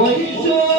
ওই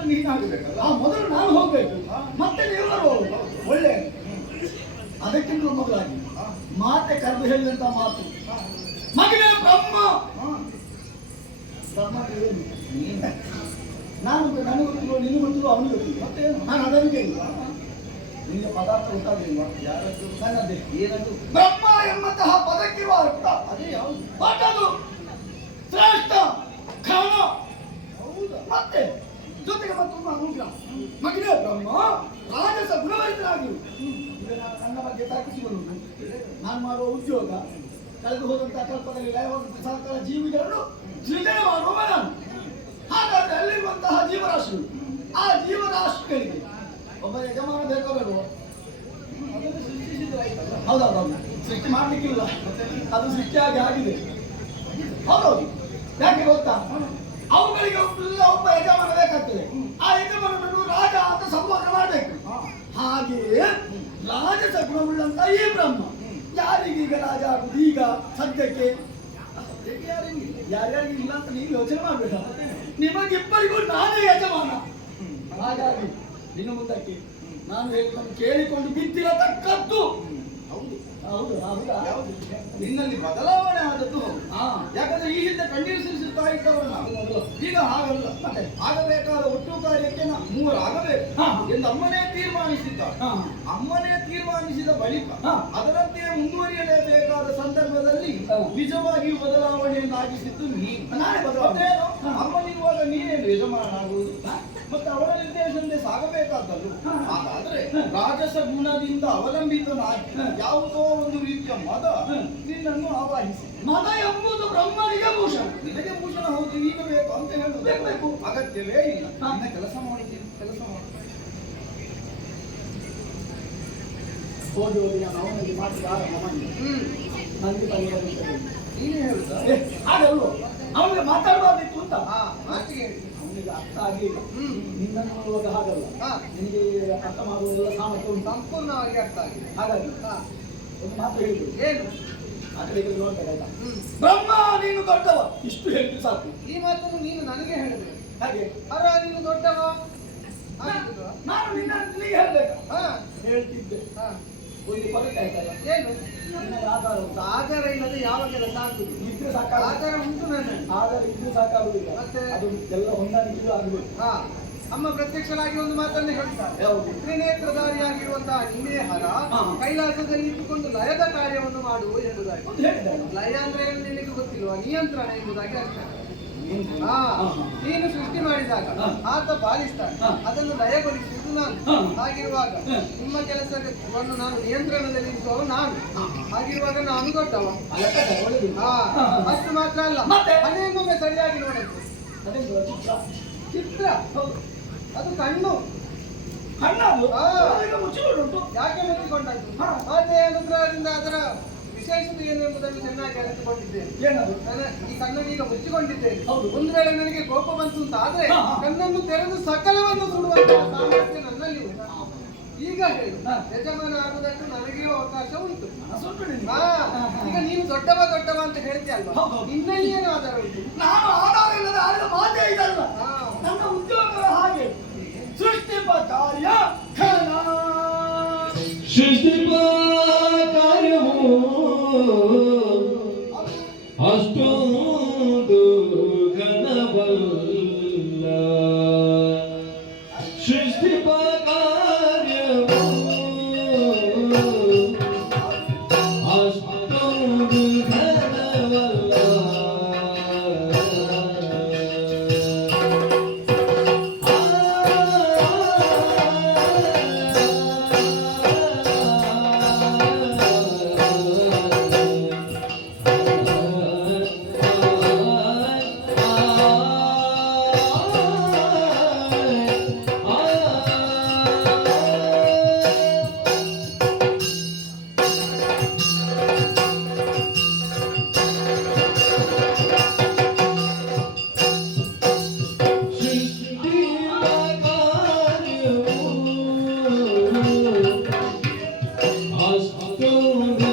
ಮೊದಲು ನೀನು ಆಗಬೇಕಲ್ಲ? ಮೊದಲು ನಾನು ಹೋಗ್ಬೇಕು. ಮತ್ತೆ ನೀವು ಬರುವವರು ಒಳ್ಳೆ. ಅದಕ್ಕಿಂತ ಮೊದಲಾಗಿ ಮಾತೆ ಕರೆದು ಹೇಳಿದಂತ ಮಾತು. ಮಗನೇ ಬ್ರಹ್ಮ. ಬ್ರಹ್ಮ? ನಾನು. ನನಗೆ ಗೊತ್ತಿಲ್ಲ ನಿನ್ನ ಗೊತ್ತಿಲ್ಲ ಅವನಿಗೆ ಗೊತ್ತಿಲ್ಲ ಮತ್ತೆ ನಾನು ಅದನ್ನು ಕೇಳಿಲ್ಲ. ನಿನ್ನ ಪದಾರ್ಥ ಗೊತ್ತಾಗಲಿಲ್ಲ ಯಾರದ್ದು? ನನ್ನದೇ. ಏನದು ಬ್ರಹ್ಮ ಎಂಬಂತಹ ಪದಕ್ಕಿರುವ ಅರ್ಥ ಅದೇ ಯಾವುದು? ಪಟ್ಟದು ಶ್ರೇಷ್ಠ ಖಾನ ಹೌದಾ ಮತ್ತೆ ಜೊತೆಗೆ ಮತ್ತು ಅನುಗ್ರಹ. ಮಗನೇ, ಬ್ರಹ್ಮ, ರಾಜಸ ಗುಣವರಿತರಾಗಿ ಸಣ್ಣ ಬಗ್ಗೆ ತರ್ಕಿಸಿ ಬರುವುದು ನಾನು ಮಾಡುವ ಉದ್ಯೋಗ, ಕಳೆದು ಹೋದಂತಹ ಕಲ್ಪದಲ್ಲಿ ಲಯವಾದಂತಹ ಸರ್ಕಾರ ಜೀವಿಗಳನ್ನು ಸೃಜನೆ ಮಾಡುವ ನಾನು ಹಾಗಾದ್ರೆ ಅಲ್ಲಿರುವಂತಹ ಜೀವರಾಶಿಗಳು ಆ ಜೀವರಾಶಿಗಳಿಗೆ ಒಬ್ಬ ಯಜಮಾನ ಬೇಕೋ ಆಯ್ತಲ್ಲ? ಹೌದೌದು. ಸೃಷ್ಟಿ ಮಾಡಲಿಕ್ಕಿಲ್ಲ. ಅದು ಸೃಷ್ಟಿಯಾಗಿ ಆಗಿದೆ. ಹೌದೌದು. ಯಾಕೆ ಗೊತ್ತಾ? ಅವುಗಳಿಗೆ ಒಬ್ಬ ಒಬ್ಬ ಯಜಮಾನ ಬೇಕಾಗ್ತದೆ. ಆ ಯಜಮಾನನನ್ನು ರಾಜ ಅಂತ ಸಂವಾದ ಮಾಡಬೇಕು. ಹಾಗೆಯೇ ರಾಜಸ ಗುಣವುಳ್ಳಂತ ಈ ಬ್ರಹ್ಮ. ಯಾರಿಗೀಗ ರಾಜ ಆಗುದು ಈಗ ಸದ್ಯಕ್ಕೆ ಯಾರ್ಯಾರಿಗೆ ಇಲ್ಲ ಅಂತ ನೀವು ಯೋಚನೆ ಮಾಡಬೇಡ. ನಿಮಗಿಬ್ಬರಿಗೂ ನಾನೇ ಯಜಮಾನ. ಹಾಗಾಗಿ ಇನ್ನು ಮುಂದಕ್ಕೆ ನಾನು ಹೇಳಿದ್ದನ್ನು ಕೇಳಿಕೊಂಡು ಬಿದ್ದಿರತಕ್ಕದ್ದು ಹೌದು ಹೌದು. ನಿನ್ನಲ್ಲಿ ಬದಲಾವಣೆ ಆದದ್ದು. ಯಾಕಂದ್ರೆ ಈ ಹಿಂದೆ ಕಣ್ಣೀರು ಸುರಿಸುತ್ತಾ ಇದ್ದವರನ್ನ ಈಗ ಹಾಗಲ್ಲ? ಆಗಬೇಕಾದ ಒಟ್ಟು ಕಾರ್ಯಕ್ಕೆ ಮೂರು ಮೂವರು ಆಗಬೇಕು ಎಂದು ಅಮ್ಮನೇ ತೀರ್ಮಾನಿಸಿದ್ದ ಅಮ್ಮನೇ ತೀರ್ಮಾನಿಸಿದ ಬಳಿಕ ಅದರಂತೆ ಮುಂದುವರಿಯಲೇಬೇಕಾದ ಸಂದರ್ಭದಲ್ಲಿ. ನಿಜವಾಗಿಯೂ ಬದಲಾವಣೆಯನ್ನು ಆಗಿಸಿದ್ದು ನೀನು ನಾನೇ ಬದಲಾವಣೆ. ಅಮ್ಮನಿರುವಾಗ ನೀನೇನು ಯಜಮಾನ ಆಗುವುದು ಮತ್ತೆ ಅವರ ನಿರ್ದೇಶನದೇ ಸಾಗಬೇಕು. ರಾಜಸ ಗುಣದಿಂದ ಅವಲಂಬಿತನಾಗಿ. ಯಾವುದೋ ಒಂದು ರೀತಿಯ ಮದ. ನಿನ್ನನ್ನು ಆವಾಹಿಸಿ. ಮದ ಎಂಬುದು ಬ್ರಹ್ಮನಿಗೆ ಭೂಷಣ. ನಿನಗೆ ಭೂಷಣ ಹೌದು ಈಗ ಬೇಕು ಅಂತ ಹೇಳಬೇಕು ಬೇಕು, ಬೇಕು. ಅಗತ್ಯವೇ ಇಲ್ಲ. ನನ್ನ ಕೆಲಸ ಮಾಡಿದ್ದೀನಿ ಕೆಲಸ ಮಾಡಿ. ಹೋಗಿ ಹೋಗಿ ನಾನು ಅವನಲ್ಲಿ ಮಾಡಿದ ಆರಂಭ ಮಾಡಿ. ನನಗೆ ಪರಿಹಾರ ನೀನೇ ಹೇಳುದಾ? ಏ, ಅವನಿಗೆ ಮಾತಾಡಬಾರ್ದಿತ್ತು ಅಂತ. ಮಾತಿಗೆ. ನನಗೆ ಅರ್ಥ ಆಗಿಲ್ಲ ಹ್ಮ್. ಮಾಡುವಾಗ ಹಾಗಲ್ಲ. ನಿಮಗೆ ಅರ್ಥ ಮಾಡುವುದೆಲ್ಲ ಸಾಮರ್ಥ್ಯ ಉಂಟು? ಸಂಪೂರ್ಣವಾಗಿ ಅರ್ಥ ಆಗಿದೆ. ಹಾಗಾಗಿ ಒಂದು ಮಾತು ಹೇಳಿದ್ರು ಏನು? ಆ ಕಡೆ ಬ್ರಹ್ಮ ನೀನು ದೊಡ್ಡವ. ಇಷ್ಟು ಹೇಳಿದ್ರು ಸಾಕು. ಈ ಮಾತನ್ನು ನೀನು ನನಗೆ ಹೇಳಿದೆ ಹಾಗೆ. ಅರ ನೀನು ದೊಡ್ಡವ? ನಾನು ನಿನ್ನ ನಿನಗೆ ಹೇಳ್ಬೇಕು. ಹಾ. ಹೇಳ್ತಿದ್ದೆ. ಹಾ. ಒಂದು ಪದಕ ಆಯ್ತಲ್ಲ? ಏನು? ಆಧಾರ ಉಂಟು. ಆಧಾರ ಇಲ್ಲದೆ ಯಾವ ಕೆಲಸ ಆಗ್ತದೆ ಇದ್ರೆ ಸಾಕಾಗ ಆಧಾರ ಉಂಟು ನನ್ನ. ಆಧಾರ ಇದ್ರೆ ಸಾಕಾಗುದಿಲ್ಲ. ಮತ್ತೆ? ಅದು ಎಲ್ಲ ಹೊಂದಾಣಿಕೆಯೂ ಆಗಬೇಕು. ಹಾ. ಅಮ್ಮ ಪ್ರತ್ಯಕ್ಷರಾಗಿ ಒಂದು ಮಾತನ್ನು ಹೇಳ್ತಾರೆ. ತ್ರಿನೇತ್ರಧಾರಿಯಾಗಿರುವಂತಹ ನಿನ್ನೆಹರ ಹಾ. ಕೈಲಾಸದಲ್ಲಿ ಇಟ್ಟುಕೊಂಡು ಲಯದ ಕಾರ್ಯವನ್ನು ಮಾಡುವ ಎಂಬುದಾಗಿ ಲಯ ಅಂದ್ರೆ ಏನು ನಿನಗೆ ಗೊತ್ತಿಲ್ವಾ? ನಿಯಂತ್ರಣ ಎಂಬುದಾಗಿ ಅರ್ಥ. ನೀನು ಸೃಷ್ಟಿ ಮಾಡಿದಾಗ ಆತ ಪಾಲಿಸ್ತಾನೆ ಅದನ್ನು ಲಯಗೊಳಿಸುವುದು ನಾನು. ಹಾಗಿರುವಾಗ. ನಿಮ್ಮ ಕೆಲಸವನ್ನು ನಾನು ನಿಯಂತ್ರಣದಲ್ಲಿ ಇರಿಸುವವ ನಾನು. ಹಾಗಿರುವಾಗ ನಾನು ದೊಡ್ಡವ. ಅಷ್ಟು ಮಾತ್ರ ಅಲ್ಲ? ಮನೆಯನ್ನೊಮ್ಮೆ ಸರಿಯಾಗಿ ನೋಡಬೇಕು ಚಿತ್ರ? ಅದು ಕಣ್ಣು. ಕಣ್ಣದು ಮುಚ್ಚಿಕೊಂಡು ಯಾಕೆ ಮುಚ್ಚಿಕೊಂಡದ್ದು. ಮತ್ತೆ ಅನುಗ್ರಹದಿಂದ ಅದರ ವಿಶೇಷತೆ ಏನು ಎಂಬುದನ್ನು ಚೆನ್ನಾಗಿ ಅರಿತುಕೊಂಡಿದ್ದೇನೆ. ಏನದು? ನನ್ನ ಈ ಕಣ್ಣನ್ನು ಈಗ ಮುಚ್ಚಿಕೊಂಡಿದ್ದೇನೆ. ಹೌದು. ಒಂದು ವೇಳೆ ನನಗೆ ಕೋಪ ಬಂತು ಅಂತ ಆದ್ರೆ. ಕಣ್ಣನ್ನು ತೆರೆದು ಸಕಲವನ್ನು ಸುಡುವಂತಹ ಸಾಮರ್ಥ್ಯ ನನ್ನಲ್ಲಿ ಉಂಟು. ಈಗ ಹೇಳು. ಯಜಮಾನ ಆಗುವುದಕ್ಕೆ ನನಗೆ ಅವಕಾಶ ಉಂಟು. ಈಗ ನೀನು ದೊಡ್ಡವ ದೊಡ್ಡವ ಅಂತ ಹೇಳ್ತೀಯಲ್ವಾ? ಇನ್ನಲ್ಲಿ ಹೌದು. ನಿನ್ನಲ್ಲಿ ಏನು ಆಧಾರ ಉಂಟು? ನಾನು ಆಧಾರ ಇಲ್ಲದೆ ಮಾತೇ ಇದಲ್ಲ ಹಾ. ನನ್ನ ಉದ್ಯೋಗವೇ ಹಾಗೆ ಸೃಷ್ಟಿ ಕಾರ್ಯ ಘನ ಸೃಷ್ಟಿ ಕಾರ್ಯವು Thank you.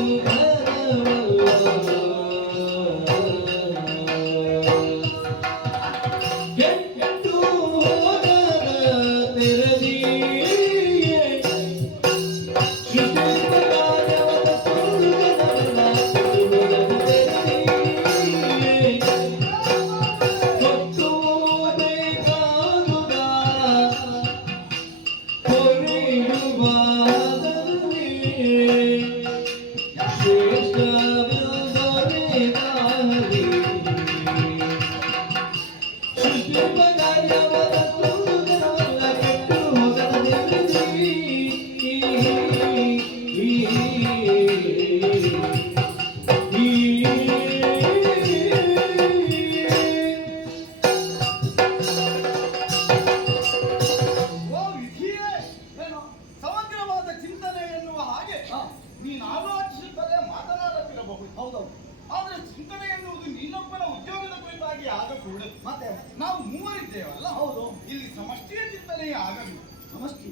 ಉದ್ಯೋಗದ ಆದ ಆಗಕೂಡದು ಮತ್ತೆ ನಾವು ಮೂವರಿದ್ದೇವಲ್ಲ? ಹೌದು. ಇಲ್ಲಿ ಸಮಷ್ಟಿಯ ಚಿಂತನೆಯ ಆಗಬೇಕು ಸಮಷ್ಟಿ.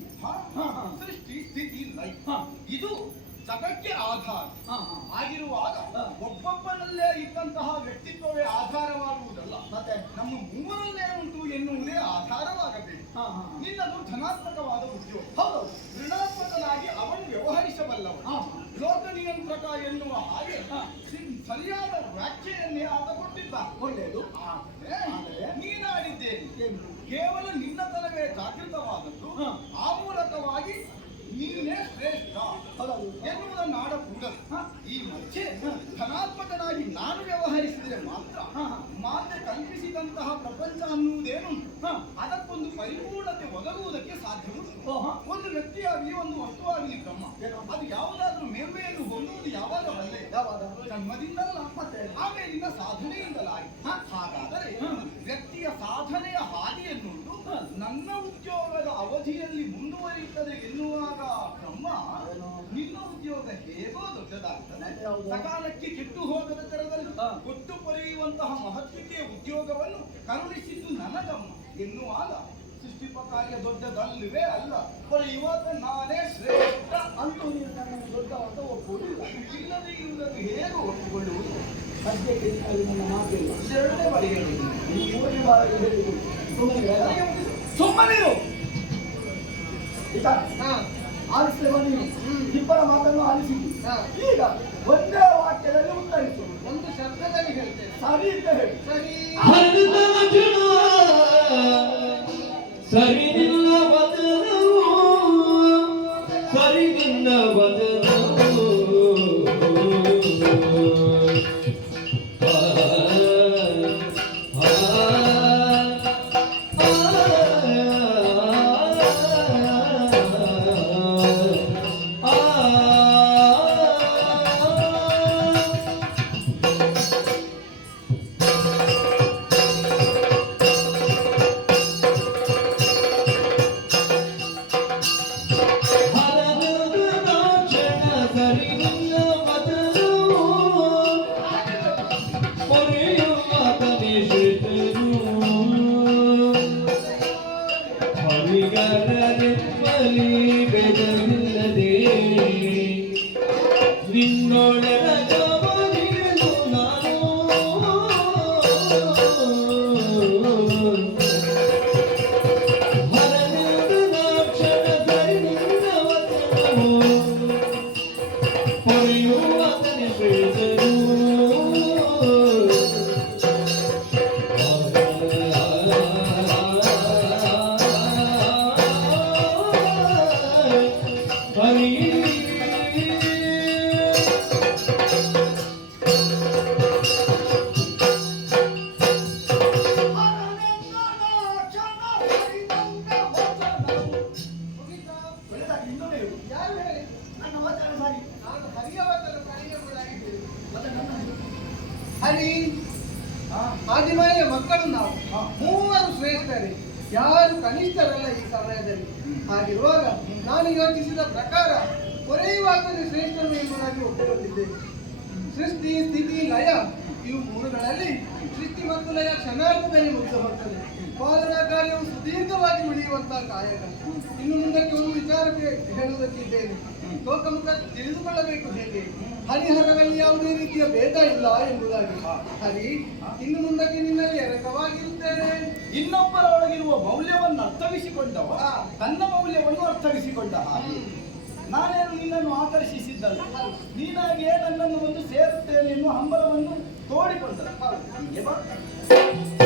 ಸೃಷ್ಟಿ ಸ್ಥಿತಿ ಲೈಫ್. ಇದು ಜಗಕ್ಕೆ ಆಧಾರ. ಆಗಿರುವಾಗ. ಒಬ್ಬೊಬ್ಬನಲ್ಲೇ ಇದ್ದಂತಹ ವ್ಯಕ್ತಿತ್ವವೇ ಆಧಾರವಾಗುವುದಲ್ಲ. ಮತ್ತೆ? ನಮ್ಮ ಮೂವರಲ್ಲೇ ಉಂಟು ಎನ್ನುವುದೇ ಆಧಾರವಾಗಬೇಕು. ನಿನ್ನದು ಧನಾತ್ಮಕವಾದ ನೀನಾಡಿದ್ದೇನೆ ನಿನ್ನ ಕೇವಲ ನಿನ್ನತನವೇ ಜಾಗೃತವಾದದ್ದು. ಆ ಮೂಲಕವಾಗಿ ನೀನೇ ಶ್ರೇಷ್ಠ ಎನ್ನುವುದನ್ನು ಕೂಡ ಹಾ. ಈ ಮಧ್ಯೆ. ಧನಾತ್ಮಕನಾಗಿ ನಾನು ವ್ಯವಹರಿಸಿದರೆ ಮಾತ್ರ. ಮಾತೆ ಕಲ್ಪಿಸಿದಂತಹ ಪ್ರಪಂಚ ಅನ್ನುವುದೇನು. ಅದಕ್ಕೊಂದು ಪರಿಪೂರ್ಣತೆ ಒದಗುವುದಕ್ಕೆ ಸಾಧ್ಯವಿಲ್ಲ ಒಂದು ವ್ಯಕ್ತಿಯಾಗಿ ಒಂದು ವಸ್ತುವಾಗಲಿ ಬ್ರಹ್ಮ? ಅದು ಯಾವುದಾದ್ರೂ ಮೇಲ್ಮೆಯನ್ನು ಹೊಂದುವುದು ಯಾವಾಗ ಒಳ್ಳೆ ಯಾವಾಗ ಜನ್ಮದಿಂದಲ್ಲ ಮತ್ತೆ? ಆಮೇಲಿಂದ ಸಾಧನೆಯಿಂದಲಾಗಿ? ಹಾಗಾದರೆ ಹ್ಮ್. ವ್ಯಕ್ತಿಯ ಸಾಧನೆಯ ಹಾದಿ ಎನ್ನುವುದು ಹ. ನನ್ನ ಉದ್ಯೋಗದ ಅವಧಿಯಲ್ಲಿ ಮುಂದುವರಿಯುತ್ತದೆ ಎನ್ನುವಾಗ ಬ್ರಹ್ಮ? ನಿನ್ನ ಉದ್ಯೋಗ ಹೇಗೋ ದೊಡ್ಡದಾಗ್ತದೆ ಸಕಾಲಕ್ಕೆ ಕೆಟ್ಟು ಹೋಗದ ತರದಲ್ಲಿ ಗೊತ್ತು ಪೊರೆಯುವಂತಹ ಮಹತ್ವಕ್ಕೆ ಉದ್ಯೋಗವನ್ನು ಕರುಣಿಸಿದ್ದು ನನಗಮ್ಮ ಎನ್ನುವಾಗ ಸೃಷ್ಟಿಪ ಕಾರ್ಯ ದೊಡ್ಡದಲ್ಲವೇ ಅಲ್ಲ. ಇವತ್ತು ನಾನೇ ಶ್ರೇಷ್ಠ ಅಂತೂ ನೀನು ನನ್ನನ್ನು ದೊಡ್ಡವಾದ ಒಪ್ಪುವುದಿಲ್ಲ. ಇಲ್ಲದೆ ಇರುವುದನ್ನು ಹೇಗೆ ಒಪ್ಪಿಕೊಳ್ಳುವುದು? ಸದ್ಯಕ್ಕೆ ಸುಮ್ಮನೆ ನನ್ನ ಮಾತಿಲ್ಲ. ಎರಡನೇ ಬಾರಿ ಹೇಳುವುದು ಈ ಮೂರನೇ ಬಾರಿಗೆ ಹೇಳಿದ್ದು ಸುಮ್ಮನೆ ಆಯ್ತಾ? ಹಾ. ಆಲಿಸ್ತೇ ಬನ್ನಿ ಇಬ್ಬರ ಮಾತನ್ನು ಆಲಿಸಿದ್ದು ಹಾ. ಈಗ ಒಂದೇ ವಾಕ್ಯದಲ್ಲಿ ಉತ್ತರಿಸು. ಒಂದು ಶಬ್ದದಲ್ಲಿ ಹೇಳ್ತೇನೆ. ಸರಿ ಅಂತ ಹೇಳಿ. ಸರಿ. 在这个 ಮುಗಿದು ಹೋಗ್ತದೆ ಪಾಲನಾ ಕಾರ್ಯವು ಸುದೀರ್ಘವಾಗಿ ಉಳಿಯುವಂತಹ ಕಾಯಕ. ಇನ್ನು ಮುಂದಕ್ಕೆ ಒಂದು ವಿಚಾರಕ್ಕೆ ಹೇಳುವುದಕ್ಕಿದ್ದೇನೆ ಲೋಕಮುಖ ತಿಳಿದುಕೊಳ್ಳಬೇಕು ಹೇಗೆ? ಹರಿಹರದಲ್ಲಿ ಯಾವುದೇ ರೀತಿಯ ಭೇದ ಇಲ್ಲ ಎಂಬುದಾಗಿ. ಹರಿ ಇನ್ನು ಮುಂದಕ್ಕೆ ನಿನ್ನಲ್ಲಿ ಎರಕವಾಗಿರುತ್ತೇನೆ. ಇನ್ನೊಬ್ಬರೊಳಗಿರುವ ಮೌಲ್ಯವನ್ನು ಅರ್ಥವಿಸಿಕೊಂಡವ ತನ್ನ ಮೌಲ್ಯವನ್ನು ಅರ್ಥವಿಸಿಕೊಂಡ ಹಾಗೆ. ನಾನೇನು ನಿನ್ನನ್ನು ಆಕರ್ಷಿಸಿದ್ದಲ್ಲ. ನೀನಾಗಿಯೇ ನನ್ನನ್ನು ಒಂದು ಸೇರುತ್ತೇನೆ ಎನ್ನುವ ಹಂಬಲವನ್ನು ತೋಡಿಕೊಂಡ Thank you.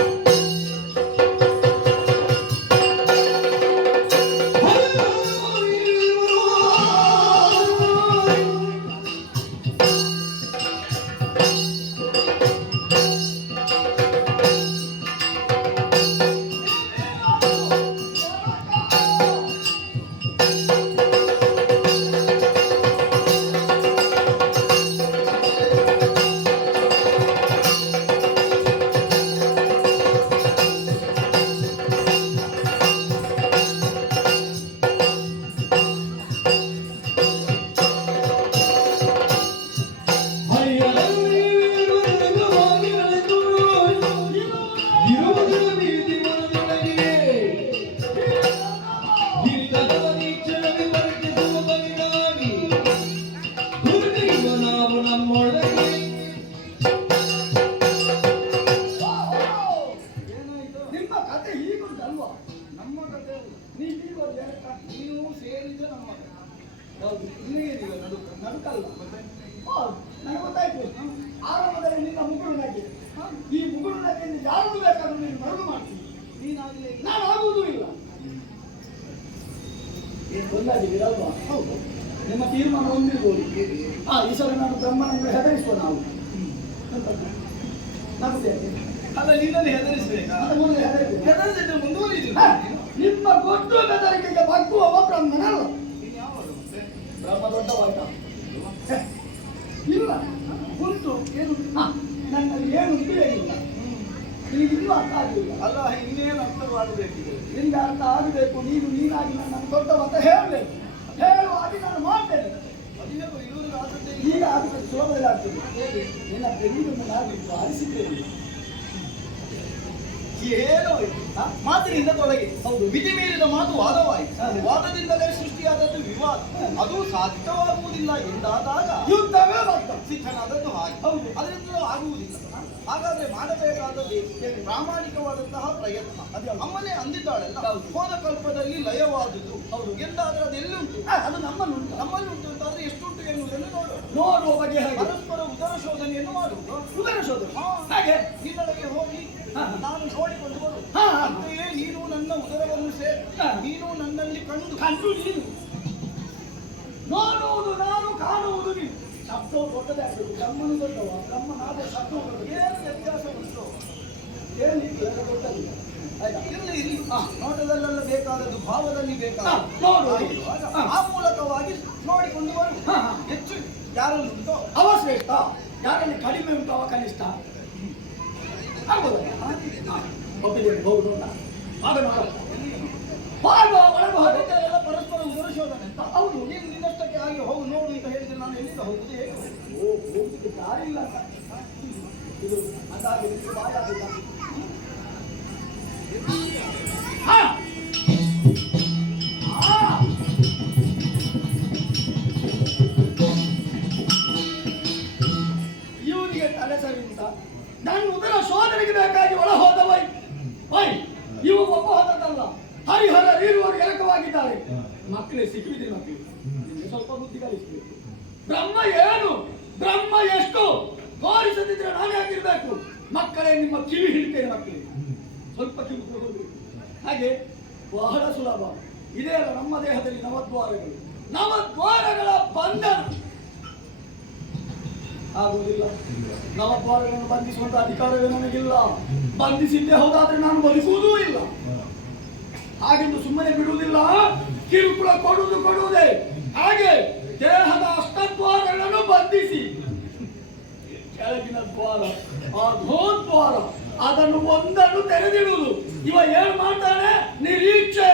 ನಡುಕಲ್ಲ. ನನಗೆ ಗೊತ್ತಾಯ್ತು. ಆರಂಭದಲ್ಲಿ ನಿನ್ನ ಮುಗುಳು ನಗೆ. ಈ ಮುಗುಳು ನಗೆಯಿಂದ ಯಾರು ಬೇಕಾದ್ರೂ ನೀನು ಮರಳು ಮಾಡ್ತೀನಿ ನೀನಾಗಲೇ ನಾನು ಆಗುವುದೂ ಇಲ್ಲ. ಏನು ಗೊತ್ತಾಗಿದೆ ಅಲ್ವಾ ಹೌದು. ನಿಮ್ಮ ತೀರ್ಮಾನ ಹೊಂದಿರ್ಬೋದು. ಹಾ ಈ ಸಲ ನಾನು ಬ್ರಹ್ಮನನ್ನು ಹೆದರಿಸುವ ನಾವು? ನಮ್ಮದು ಅಲ್ಲ ನಿನ್ನಲ್ಲಿ ಹೆದರಿಸಬೇಕಾ? ಮುಂದೆ. ಹೆದರಿಸಿದ್ರೆ ಮುಂದುವರಿಯುದು ನಿಮ್ಮ ಗೊತ್ತು ಬೆದರಿಕೆಗೆ ಬಗ್ಗುವವ ಬ್ರಹ್ಮನಲ್ಲ ನೀನು ಯಾವಾಗ ಮತ್ತೆ ಬ್ರಹ್ಮ ದೊಡ್ಡವಾಯ್ತ ಛೆ, ಇಲ್ಲ ಉಂಟು ಏನು ನನ್ನಲ್ಲಿ ಏನು ತಿಳಿಯಿಲ್ಲ ನಿನಗೆ ಇನ್ನೂ ಅರ್ಥ ಆಗಲಿಲ್ಲ ಅಲ್ಲ ಇನ್ನೇನು ಅರ್ಥವಾಗಬೇಕಿದೆ? ನಿನಗೆ ಅರ್ಥ ಆಗಬೇಕು ನೀನು ನೀನಾಗಿ ದೊಡ್ಡ ದೊಡ್ಡವಂತ ಹೇಳಬೇಕು. ಹೇಳುವ ಹಾಗೆ ನಾನು ಮಾಡ್ತೇನೆ. ಈಗ ಆಗುತ್ತೆ ಸುಲಭದಲ್ಲಿ ಆಗ್ತದೆ. ನಿನ್ನ ಬೆನ್ನಿಗೆ ನಾನು. ಆರಿಸಿದ್ದೇನೆ ಏನೋ? ಮಾತಿನಿಂದ ತೊಡಗಿ. ಹೌದು. ವಿಧಿ ಮೀರಿದ ಮಾತು ವಾದವಾಯಿತು. ವಾದದಿಂದಲೇ ಸೃಷ್ಟಿಯಾದದ್ದು ವಿವಾದ. ಅದು ಸಾಧ್ಯವಾಗುವುದಿಲ್ಲ ಎಂದಾದಾಗ ಯುದ್ಧವೇ ಸಿದ್ಧನಾದದ್ದು ಹಾಗೆ. ಹೌದು. ಅದರಿಂದಲೂ ಆಗುವುದಿಲ್ಲ. ಹಾಗಾದ್ರೆ ಮಾಡಬೇಕಾದದ್ದು ಏನು? ಪ್ರಾಮಾಣಿಕವಾದಂತಹ ಪ್ರಯತ್ನ. ಅದೇ. ಅಮ್ಮನೇ ಅಂದಿದ್ದಾಳಲ್ಲ. ಹೌದು. ಕಲ್ಪದಲ್ಲಿ ಲಯವಾದುದು. ಹೌದು. ಎಂದಾದ್ರೆ ಅದು ಎಲ್ಲಿ ಉಂಟು ಅದು ನಮ್ಮನ್ನುಂಟು. ನಮ್ಮಲ್ಲಿ ಉಂಟು ಅಂತಾದ್ರೆ ಎಷ್ಟುಂಟು ಎನ್ನುವುದನ್ನು ನೋಡು. ನೋಡುವ ಬಗೆ ಹಾಗೆ? ಪರಸ್ಪರ ಉದರ ಶೋಧನೆಯನ್ನು ಮಾಡುವುದು. ಉದರ ಶೋಧನೆ. ಹೋಗಿ ಹಾ. ನಾನು ನೋಡಿಕೊಂಡು ಬರು ಹಾ, ಹಾ. ಅಂತೆಯೇ ನೀನು ನನ್ನ ಉದರವನ್ನು ಸೇರಿ ಹಾ. ನೀನು ನನ್ನಲ್ಲಿ ಕಂಡು ನೀನು ನೋಡುವುದು ನಾನು ಕಾಣುವುದು ನೀನು. ಶಬ್ದವು ದೊಡ್ಡದೇ ಆಗಬೇಕು. ಬ್ರಹ್ಮನು ದೊಡ್ಡವ ಬ್ರಹ್ಮನಾದ ಶಬ್ದವು ದೊಡ್ಡದು ಏನು ವ್ಯತ್ಯಾಸ ಉಂಟು? ಏನು ಅದು ದೊಡ್ಡದಿಲ್ಲ ಆಯ್ತಾ? ಇರಲಿ ಇರಲಿ ನೋಟದಲ್ಲೆಲ್ಲ ಬೇಕಾದದ್ದು ಭಾವದಲ್ಲಿ ಹಾ, ಬೇಕಾದ ನೋಡು. ಆ. ಮೂಲಕವಾಗಿ ನೋಡಿಕೊಂಡು ಬರು. ಹೆಚ್ಚು ಯಾರಲ್ಲಿ ಉಂಟೋ? ಅವ ಶ್ರೇಷ್ಠ ಯಾರಲ್ಲಿ ಕಡಿಮೆ ಉಂಟು ಅವ ಕನಿಷ್ಠ? ಆಗ್ಬೋದಲ್ಲ? ಹಾ? ಹಾ. ಒಪ್ಪಿದ್ದೇನೆ ಹೋಗು ನೋಡ ಆಗ ನೋಡ ಹೋಗ್ಲಿಕ್ಕೆ ದಾರಿ ಇಲ್ಲ ಅಂತ. ಇದು ಅಂದಾಗೆ ನಿಂತು ಬಾಯಿ ಆಗಿಲ್ಲ. ಸುಲಭ ಇದೇ ನಮ್ಮ ದೇಹದಲ್ಲಿ ನವದ್ವಾರಗಳು. ನವದ್ವಾರಗಳ ಬಂಧನ. ಆಗುವುದಿಲ್ಲ. ನವದ್ವಾರಗಳನ್ನು ಬಂಧಿಸುವಂತ ಅಧಿಕಾರವೇ ನನಗಿಲ್ಲ. ಬಂಧಿಸಿದ್ದೆ ಹೋದಾದ್ರೆ ನಾನು ಬದುಕುವುದೂ ಇಲ್ಲ. ಹಾಗೆಂದು ಸುಮ್ಮನೆ ಬಿಡುವುದಿಲ್ಲ. ಕಿರುಕುಳ ಕೊಡುವುದು ಕೊಡುವುದೇ. ಹಾಗೆ ದೇಹದ ಅಷ್ಟದ್ವಾರಗಳನ್ನು ಬಂಧಿಸಿ. ಕೆಳಗಿನ ದ್ವಾರ ಅಧೋದ್ವಾರ ದ್ವಾರ ಅದನ್ನು ಒಂದನ್ನು ತೆರೆದಿಡುವುದು. இவன் ஏழு மாட்டானே நிரீட்சை